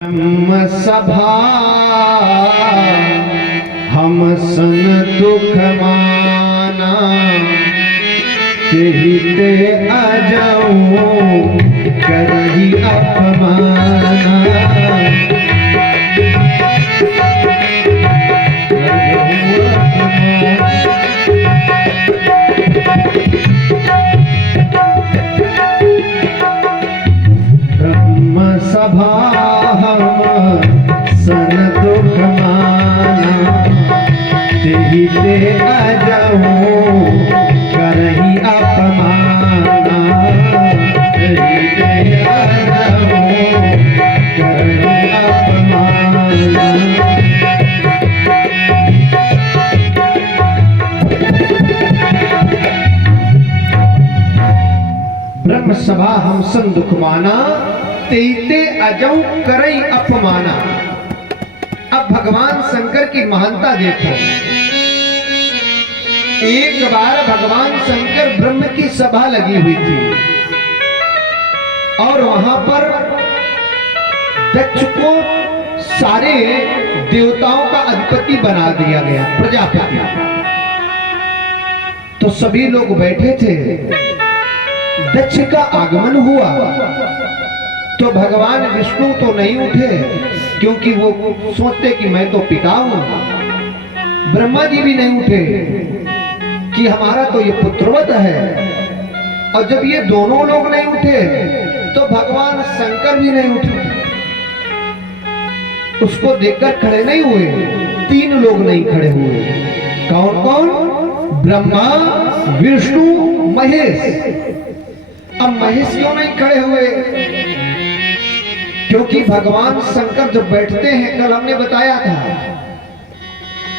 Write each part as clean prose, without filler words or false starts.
ब्रह्म सभा हम सन दुख माना, चहिते अजाऊं करही अपमाना। ब्रह्म सभा सन दुख माना, चहिते अजाऊं करही अपमाना। चहिते अजाऊं करही अपमाना। ब्रह्म सभा हम सन दुख माना, तेते अजऊ करई अपमाना। अब भगवान शंकर की महानता देखो। एक बार भगवान शंकर ब्रह्म की सभा लगी हुई थी और वहां पर दक्ष को सारे देवताओं का अधिपति बना दिया गया, प्रजापति। तो सभी लोग बैठे थे। दक्ष का आगमन हुआ तो भगवान विष्णु तो नहीं उठे, क्योंकि वो सोचते कि मैं तो पिता हूं। ब्रह्मा जी भी नहीं उठे कि हमारा तो ये पुत्रवत है। और जब ये दोनों लोग नहीं उठे तो भगवान शंकर भी नहीं उठे। उसको देखकर खड़े नहीं हुए। तीन लोग नहीं खड़े हुए। कौन कौन? ब्रह्मा, विष्णु, महेश। अब महेश क्यों नहीं खड़े हुए? क्योंकि भगवान शंकर जब बैठते हैं, कल हमने बताया था,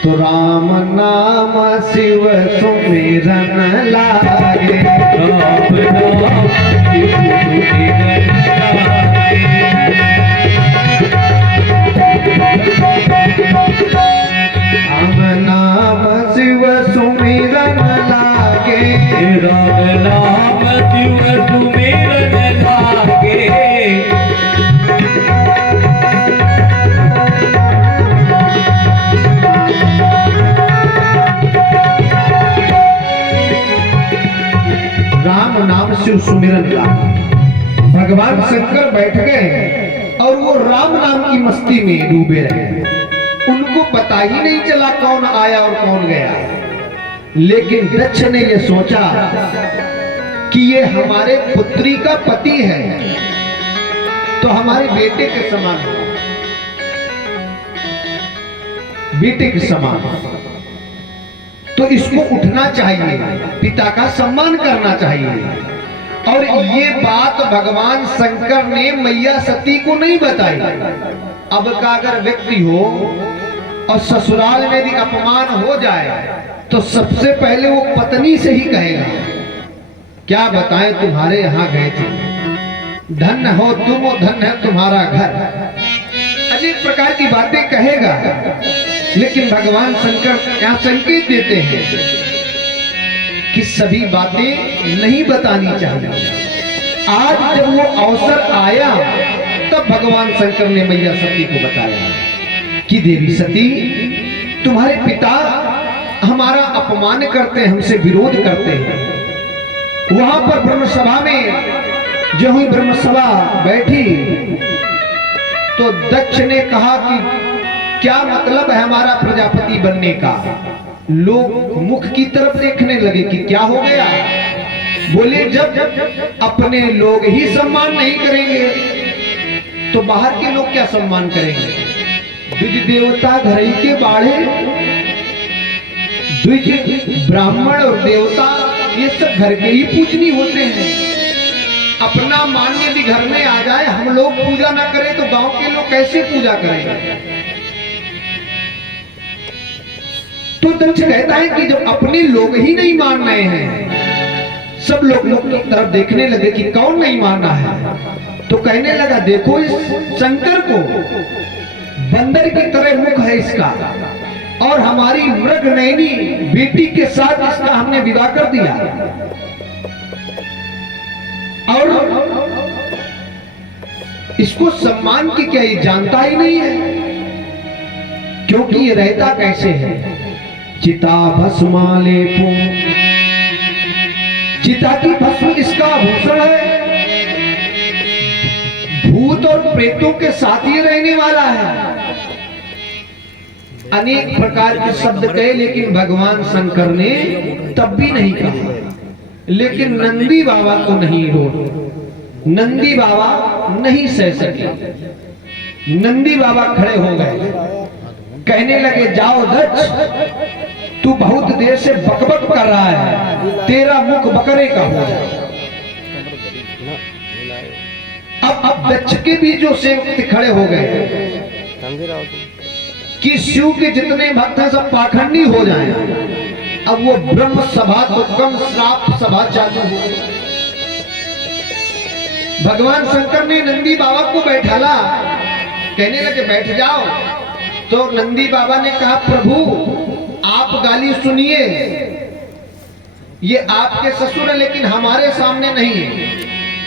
तो राम नाम शिव सुमिरन लागे। राम नाम शिव सुमिरन राम नाम शिव सुमिरन लागे। राम नाम शिव सुमिरन लागे। राम नाम शिव सुमिरन लागे। भगवान शंकर बैठ गए और वो राम नाम की मस्ती में डूबे रहे। उनको पता ही नहीं चला कौन आया और कौन गया। लेकिन दक्ष ने ये सोचा कि ये हमारे पुत्री का पति है, तो हमारे बेटे के समान है, बेटे के समान, तो इसको उठना चाहिए, पिता का सम्मान करना चाहिए। और ये बात भगवान शंकर ने मैया सती को नहीं बताई। अब का अगर व्यक्ति हो और ससुराल में भी अपमान हो जाए तो सबसे पहले वो पत्नी से ही कहेगा, क्या बताएं तुम्हारे यहां गए थे, धन्य हो तुम और धन्य है तुम्हारा घर, अनेक प्रकार की बातें कहेगा। लेकिन भगवान शंकर यहाँ संकेत देते हैं कि सभी बातें नहीं बतानी चाहिए। आज जब वो अवसर आया तब भगवान शंकर ने मैया सती को बताया कि देवी सती, तुम्हारे पिता हमारा अपमान करते हैं, हमसे विरोध करते हैं। वहां पर ब्रह्मसभा में जो हुई ब्रह्मसभा बैठी तो दक्ष ने कहा कि क्या मतलब है हमारा प्रजापति बनने का। लोग मुख की तरफ देखने लगे कि क्या हो गया। बोले जब अपने लोग ही सम्मान नहीं करेंगे तो बाहर के लोग क्या सम्मान करेंगे। द्विज देवता घर ही के बाढ़े, द्विज ब्राह्मण और देवता ये सब घर के ही पूजनी होते हैं। अपना मान यदि घर में आ जाए, हम लोग पूजा ना करें तो गांव के लोग कैसे पूजा करेंगे। तो दक्ष कहता है कि जब अपने लोग ही नहीं मान रहे हैं, सब लोग की तरफ देखने लगे कि कौन नहीं मान रहा है, तो कहने लगा देखो इस शंकर को, बंदर की तरह मुख है इसका, और हमारी मृग नयनी बेटी के साथ इसका हमने विवाह कर दिया। और इसको सम्मान की क्या ये जानता ही नहीं है, क्योंकि ये रहता कैसे है। चिता भस्माले पो, चिता की भस्म इसका आभूषण है। भूत और प्रेतों के साथ ही रहने वाला है। अनेक प्रकार के शब्द कहे, लेकिन भगवान शंकर ने तब भी नहीं कहा। लेकिन नंदी बाबा को नहीं रोक, नंदी बाबा नहीं सह सके। नंदी बाबा खड़े हो गए, कहने लगे जाओ दक्ष, तू बहुत देर से बकबक कर रहा है, तेरा मुख बकरे का हो जाए। अब दक्ष के भी जो सेवक खड़े हो गए कि शिव के जितने भक्त हैं सब पाखंडी हो जाएं। अब वो ब्रह्म सभा तो कम श्राप सभा चालू हो। भगवान शंकर ने नंदी बाबा को बैठाला, कहने लगे बैठ जाओ। तो नंदी बाबा ने कहा प्रभु आप गाली सुनिए, ये आपके ससुर है लेकिन हमारे सामने नहीं है,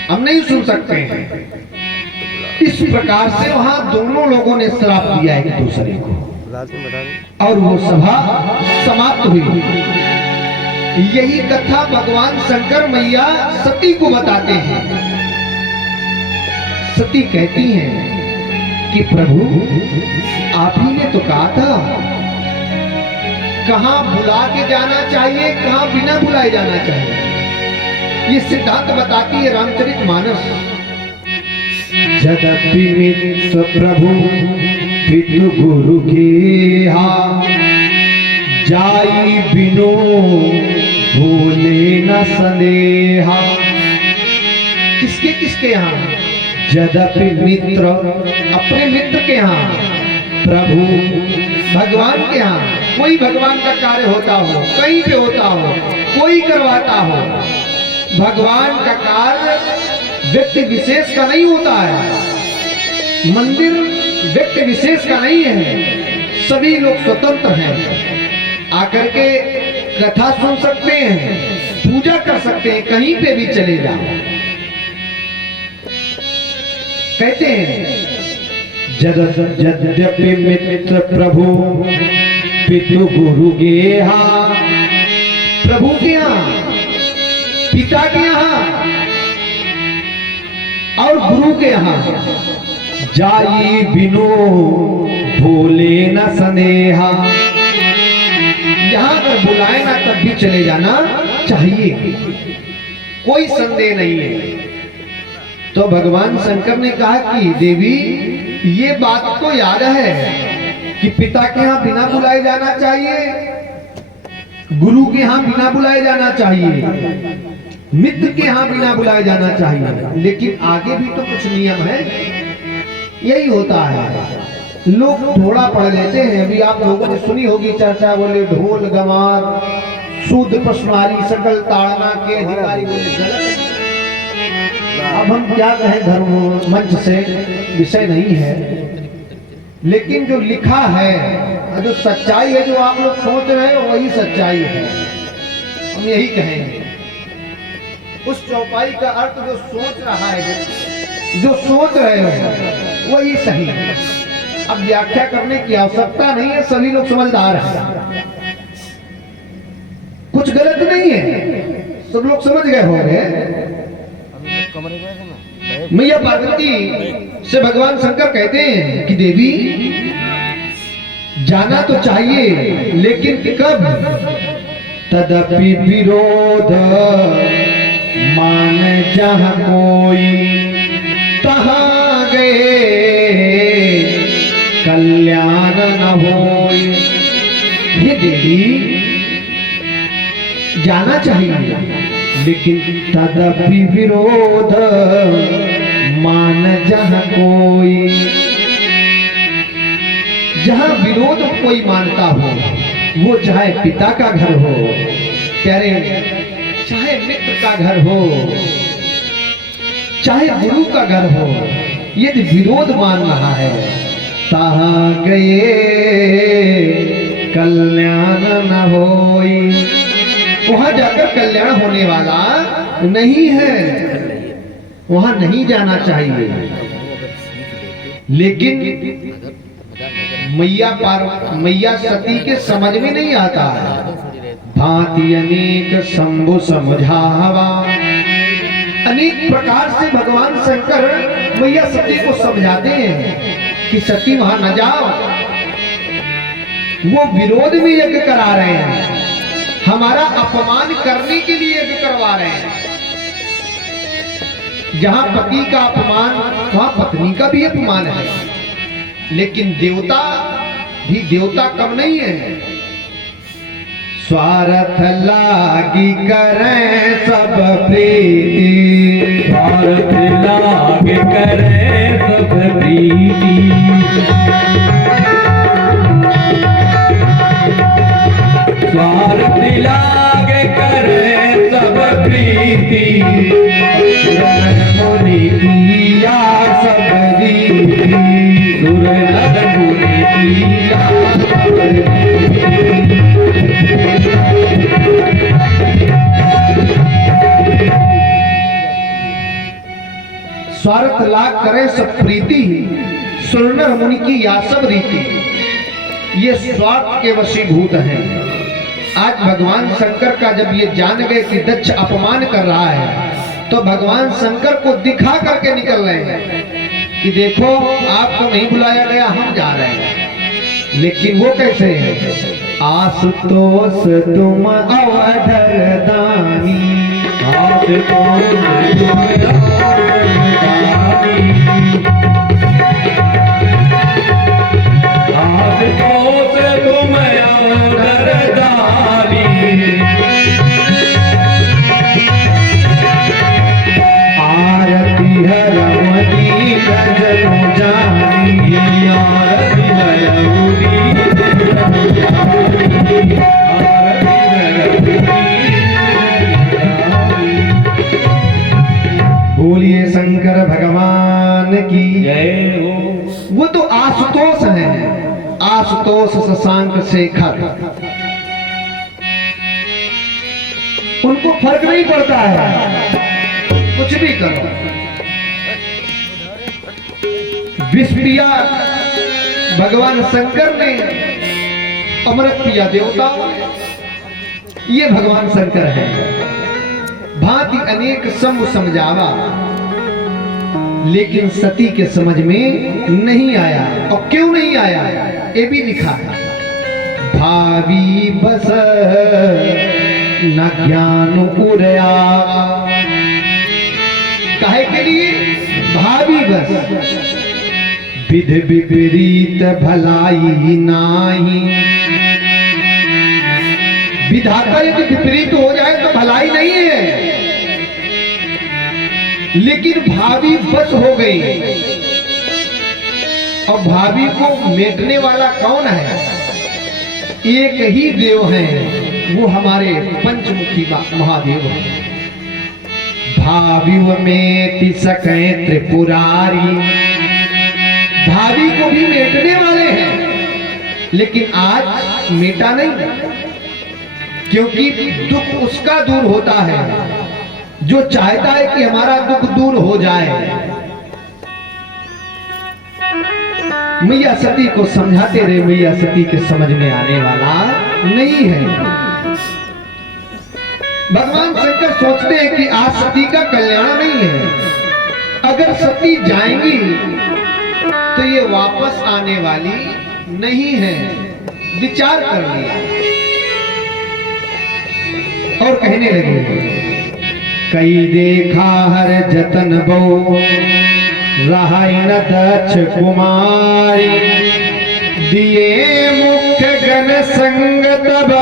हम नहीं सुन सकते हैं। इस प्रकार से वहां दोनों लोगों ने श्राप दिया एक दूसरे को और वो सभा समाप्त हुई। यही कथा भगवान शंकर मैया सती को बताते हैं। सती कहती हैं कि प्रभु आप ही ने तो कहा था कहां बुला के जाना चाहिए, कहां बिना बुलाए जाना चाहिए। ये सिद्धांत बताती है रामचरितमानस। जदपि मित्र प्रभु पितु गुरु गेहा, जाई बिनो भूले न सनेहा। किसके किसके यहाँ? यद्यपि मित्र अपने मित्र के यहाँ, प्रभु भगवान के यहाँ। कोई भगवान का कार्य होता हो, कहीं पे होता हो, कोई करवाता हो, भगवान का कार्य व्यक्ति विशेष का नहीं होता है। मंदिर व्यक्ति विशेष का नहीं है, सभी लोग स्वतंत्र हैं। आकर के कथा सुन सकते हैं, पूजा कर सकते हैं, कहीं पे भी चले जाओ। कहते हैं यद्यपि मित्र प्रभु पितु गुरु गेहा, प्रभु के यहाँ, पिता के यहाँ और गुरु के यहाँ, जाई बिनो भूले न सनेहा। यहां अगर बुलाए ना तब भी चले जाना चाहिए, कोई संदेह नहीं है। तो भगवान शंकर ने कहा कि देवी ये बात तो याद है कि पिता के यहाँ बिना बुलाए जाना चाहिए, गुरु के यहाँ बिना बुलाए जाना चाहिए, मित्र के यहाँ बिना बुलाए जाना चाहिए। लेकिन आगे भी तो कुछ नियम है। यही होता है, लोग थोड़ा पढ़ लेते हैं। अभी आप लोगों ने सुनी होगी चर्चा, बोले ढोल गमार सूद पशुमारी सकल ताड़ना के अधिकारी बोले गलत। अब हम क्या कहें, धर्म मंच से विषय नहीं है, लेकिन जो लिखा है, जो सच्चाई है, जो आप लोग सोच रहे हो वही सच्चाई है। हम यही कहेंगे। उस चौपाई का अर्थ जो सोच रहा है, जो सोच रहे हो वही सही है। अब व्याख्या करने की आवश्यकता नहीं है, सभी लोग समझदार हैं, कुछ गलत नहीं है, सब लोग समझ गए होंगे। मैया पार्वती से भगवान शंकर कहते हैं कि देवी जाना तो चाहिए, लेकिन कब? तदपि विरोध मान जहाँ कोई, तहाँ गए कल्याण न होई। ये देवी जाना चाहिए, लेकिन तदपि विरोध मान जहाँ कोई। जहाँ विरोध कोई मानता हो, वो चाहे पिता का घर हो, प्यारे, चाहे मित्र का घर हो, चाहे गुरु का घर हो, यदि विरोध मान रहा है, तहाँ गए कल्याण न होई। वहां जाकर कल्याण होने वाला नहीं है, वहां नहीं जाना चाहिए। लेकिन मैया सती के समझ में नहीं आता है। भांति अनेक शंभु समझावा, अनेक प्रकार से भगवान शंकर मैया सती को समझाते हैं कि सती वहां न जाओ। वो विरोध में यज्ञ करा रहे हैं, हमारा अपमान करने के लिए यज्ञ करवा रहे हैं। जहां पति का अपमान वहां पत्नी का भी अपमान है। लेकिन देवता भी देवता कम नहीं है। स्वार्थ लागी करें सब प्रीति, स्वार्थ लागे करे सब प्रीति, स्वार्थ लागे करे सब प्रीति, सुर मुनि किया सब रीति, सुर नर मुनि किया सब रीति। स्वार्थ लाग करे सब प्रीति, सुरनर मुनि की या सब रीति। ये स्वार्थ के वशीभूत हैं। आज भगवान शंकर का जब ये जान गए कि दक्ष अपमान कर रहा है, तो भगवान शंकर को दिखा करके निकल रहे हैं कि देखो आपको नहीं बुलाया गया, हम जा रहे हैं। लेकिन वो कैसे है? आशुतोष तुम अवधर दानी, आशुतोष तुम आरती हरवती गजनु जानी, आरती हरवती गजनु जानी, आरती बोलिए शंकर भगवान की जय हो। वो तो आशुतोष है, आशुतोष शशांक शेखर। उनको फर्क नहीं पड़ता है, कुछ भी करो। विष पिया भगवान शंकर ने, अमृत पिया देवताओं ने। ये भगवान शंकर है। भांति अनेक शंभु समझावा, लेकिन सती के समझ में नहीं आया। और क्यों नहीं आया? ये भी लिखा है, भावी बस न ज्ञान उड़या। काहे के लिए? भावी बस विधि विपरीत भलाई नाही। विधाता यदि विपरीत हो जाए तो भलाई नहीं है। लेकिन भावी बस हो गई, और भावी को मेटने वाला कौन है? एक ही देव है, वो हमारे पंचमुखी महादेव है। भावी में सके त्रिपुरारी, भावी को भी मेटने वाले हैं। लेकिन आज मेटा नहीं, क्योंकि दुख उसका दूर होता है जो चाहता है कि हमारा दुख दूर हो जाए। मैया सती को समझाते रहे, मैया सती के समझ में आने वाला नहीं है। भगवान शंकर सोचते हैं कि आज सती का कल्याण नहीं है। अगर सती जाएंगी तो ये वापस आने वाली नहीं है। विचार कर लिया और कहने लगे, कई देखा हर जतन बो रहाई न दक्ष कुमारी, दिए मुख्य गण संग तब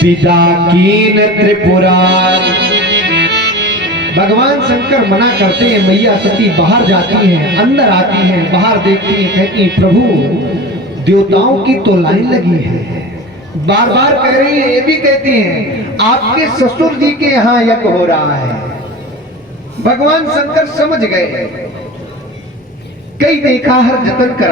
पिता कीन त्रिपुरारी। भगवान शंकर मना करते हैं। मैया सती बाहर जाती हैं, अंदर आती हैं, बाहर देखती हैं, कहती हैं प्रभु देवताओं की तो लाइन लगी है। बार बार कह रही है, ये भी कहती हैं आपके ससुर जी के यहाँ यज्ञ हो रहा है। भगवान शंकर समझ गए, कई देखा हर जतन करा।